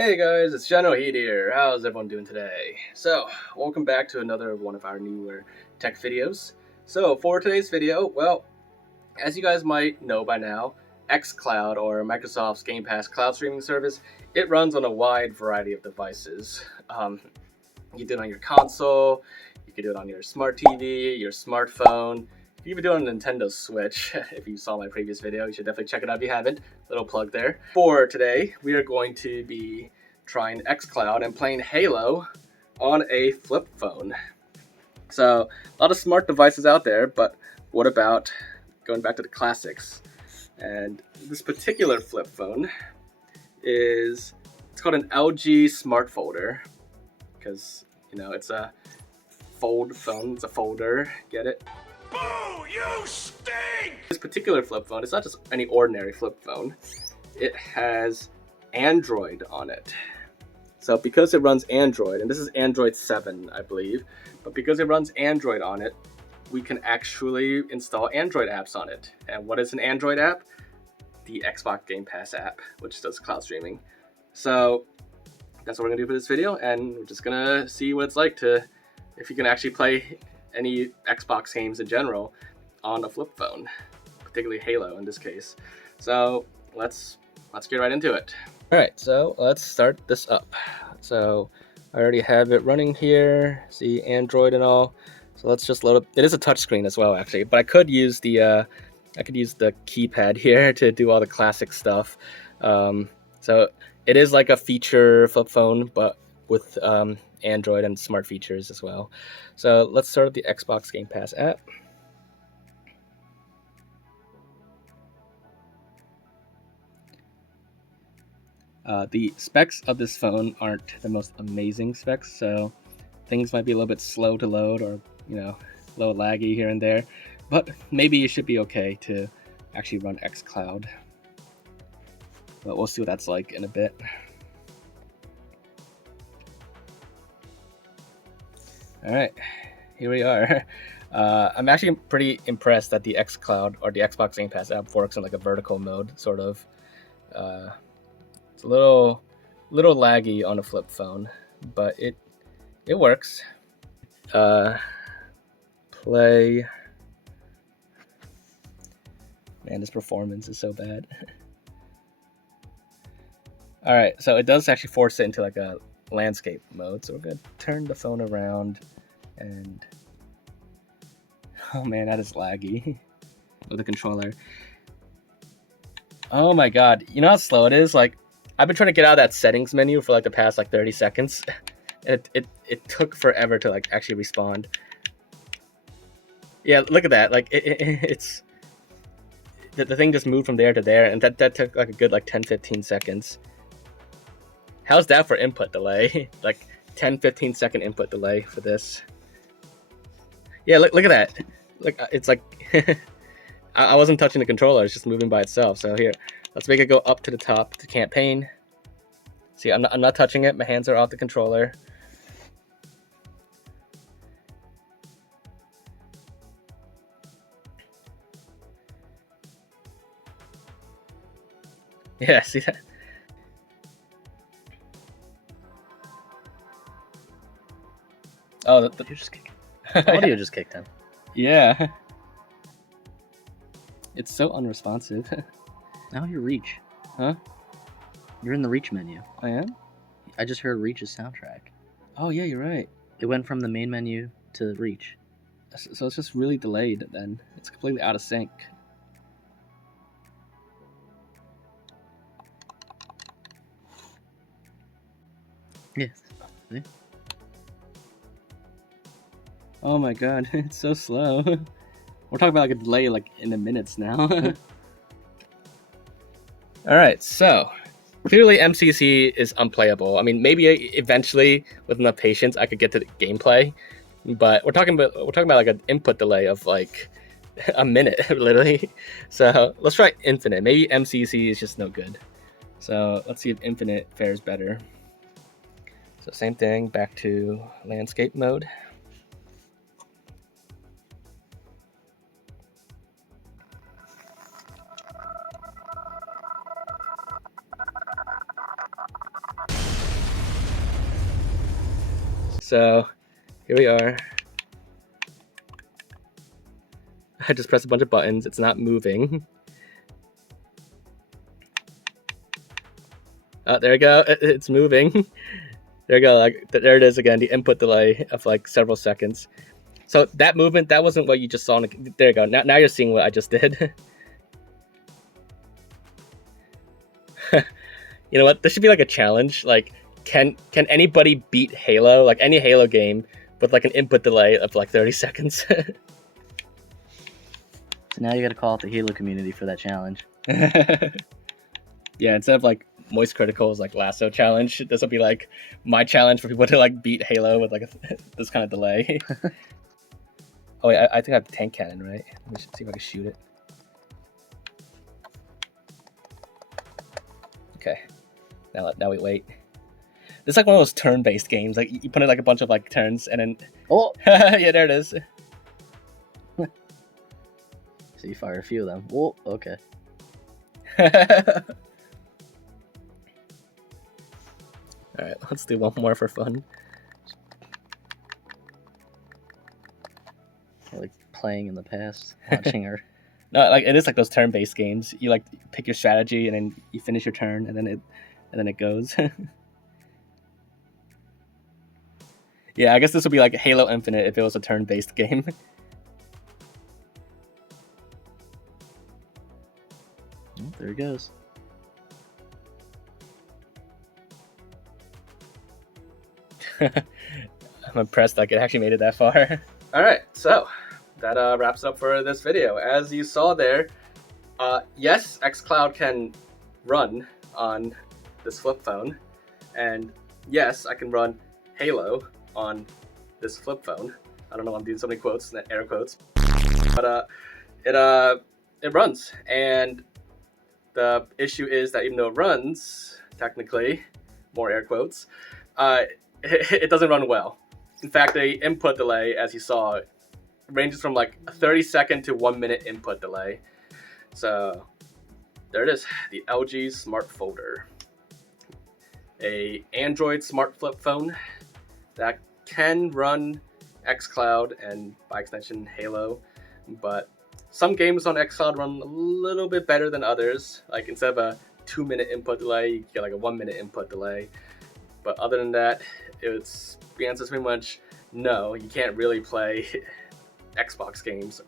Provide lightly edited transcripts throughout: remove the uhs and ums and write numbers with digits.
Hey guys, it's Generalkidd here. How's everyone doing today? So, welcome back to another one of our newer tech videos. So, for today's video, well, as you guys might know by now, xCloud, or Microsoft's Game Pass cloud streaming service, it runs on a wide variety of devices. You can do it on your console, you can do it on your smart TV, your smartphone. You can even do it on a Nintendo Switch. If you saw my previous video, you should definitely check it out if you haven't. Little plug there. For today, we are going to be trying xCloud and playing Halo on a flip phone. So, a lot of smart devices out there, but what about going back to the classics? And this particular flip phone it's called an LG Smart Folder, because, you know, it's a fold phone, it's a folder, get it? Boo! You stink! This particular flip phone, it's not just any ordinary flip phone. It has Android on it. So because it runs Android, and this is Android 7, I believe, but because it runs Android on it, we can actually install Android apps on it. And what is an Android app? The Xbox Game Pass app, which does cloud streaming. So that's what we're gonna do for this video, and we're just gonna see what it's like to, if you can actually play any Xbox games in general on a flip phone, particularly Halo in this case. So let's get right into it. All right, so let's start this up. So I already have it running here. See Android and all. So let's just load up. It is a touchscreen as well, actually, but I could use the keypad here to do all the classic stuff. So it is like a feature flip phone, but with Android and smart features as well. So let's start with the Xbox Game Pass app. The specs of this phone aren't the most amazing specs, so things might be a little bit slow to load, or, you know, a little laggy here and there, but maybe it should be okay to actually run xCloud. But we'll see what that's like in a bit. All right, here we are. I'm actually pretty impressed that the xCloud, or the Xbox Game Pass app, works in like a vertical mode, sort of. It's a little laggy on a flip phone, but it works. Play. Man, this performance is so bad. All right, so it does actually force it into like a landscape mode. So we're gonna turn the phone around, and oh man, that is laggy with the controller. Oh my god, you know how slow it is? Like, I've been trying to get out of that settings menu for like the past like 30 seconds. It took forever to like actually respond. Yeah, look at that. Like it's the thing just moved from there to there, and that took like a good like 10-15 seconds. How's that for input delay? Like 10-15 second input delay for this. Yeah, look at that. Look, it's like I wasn't touching the controller, it's just moving by itself. So here, let's make it go up to the top to campaign. See, I'm not touching it. My hands are off the controller. Yeah, see that? Oh, You just kicked him. Audio just kicked him. Yeah. It's so unresponsive. Now you're Reach. Huh? You're in the Reach menu. I am? I just heard Reach's soundtrack. Oh, yeah, you're right. It went from the main menu to Reach. So it's just really delayed then. It's completely out of sync. Yes. See? Oh my god, it's so slow. We're talking about like a delay like in the minutes now. Alright, so clearly MCC is unplayable. I mean, maybe eventually with enough patience I could get to the gameplay, but we're talking about like an input delay of like a minute, literally. So let's try Infinite. Maybe MCC is just no good. So let's see if Infinite fares better. So same thing, back to landscape mode. So here we are. I just pressed a bunch of buttons. It's not moving. Oh, there we go. It's moving. There we go. Like there it is again. The input delay of like several seconds. So that movement, that wasn't what you just saw. There you go. Now you're seeing what I just did. You know what? This should be like a challenge. Like, can anybody beat Halo? Like any Halo game with like an input delay of like 30 seconds. So now you got to call out the Halo community for that challenge. Yeah, instead of like Moist Critical's like lasso challenge, this will be like my challenge for people to like beat Halo with like this kind of delay. Oh wait, I think I have the tank cannon, right? Let me see if I can shoot it. Okay, now we wait. This is like one of those turn-based games. Like you put in like a bunch of like turns and then. Oh, Yeah, there it is. so you fired a few of them. Whoa, okay. All right, let's do one more for fun. Like playing in the past, watching her. No, like it is like those turn-based games. You like pick your strategy and then you finish your turn and then it goes. Yeah, I guess this would be like Halo Infinite if it was a turn-based game. Oh, there it goes. I'm impressed like it actually made it that far. All right, so that wraps up for this video. As you saw there, yes, xCloud can run on this flip phone, and yes, I can run Halo on this flip phone. I don't know why I'm doing so many quotes, air quotes, but it runs. And the issue is that even though it runs, technically, more air quotes, it doesn't run well. In fact, the input delay, as you saw, ranges from like a 30-second to 1 minute input delay. So there it is, the LG Smart Folder, a Android smart flip phone that can run xCloud and by extension Halo, but some games on xCloud run a little bit better than others. Like instead of a 2-minute input delay, you get like a 1-minute input delay. But other than that, the answer is pretty much no. You can't really play Xbox games,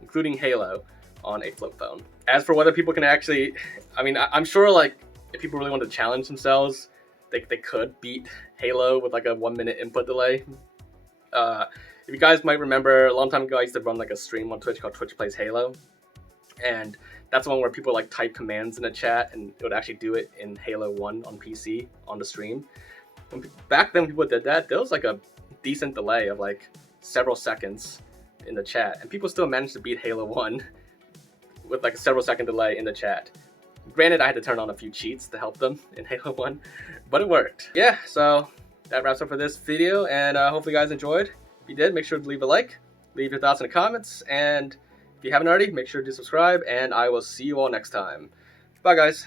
including Halo, on a flip phone. As for whether people can actually, I mean, I'm sure like if people really want to challenge themselves, they could beat Halo with like a 1-minute input delay. If you guys might remember, a long time ago I used to run like a stream on Twitch called Twitch Plays Halo, and that's the one where people like type commands in the chat and it would actually do it in Halo 1 on PC on the stream. Back then when people did that, there was like a decent delay of like several seconds in the chat, and people still managed to beat Halo 1 with like a several second delay in the chat. Granted, I had to turn on a few cheats to help them in Halo 1, but it worked. Yeah, so that wraps up for this video, and hopefully you guys enjoyed. If you did, make sure to leave a like, leave your thoughts in the comments, and if you haven't already, make sure to subscribe, and I will see you all next time. Bye, guys.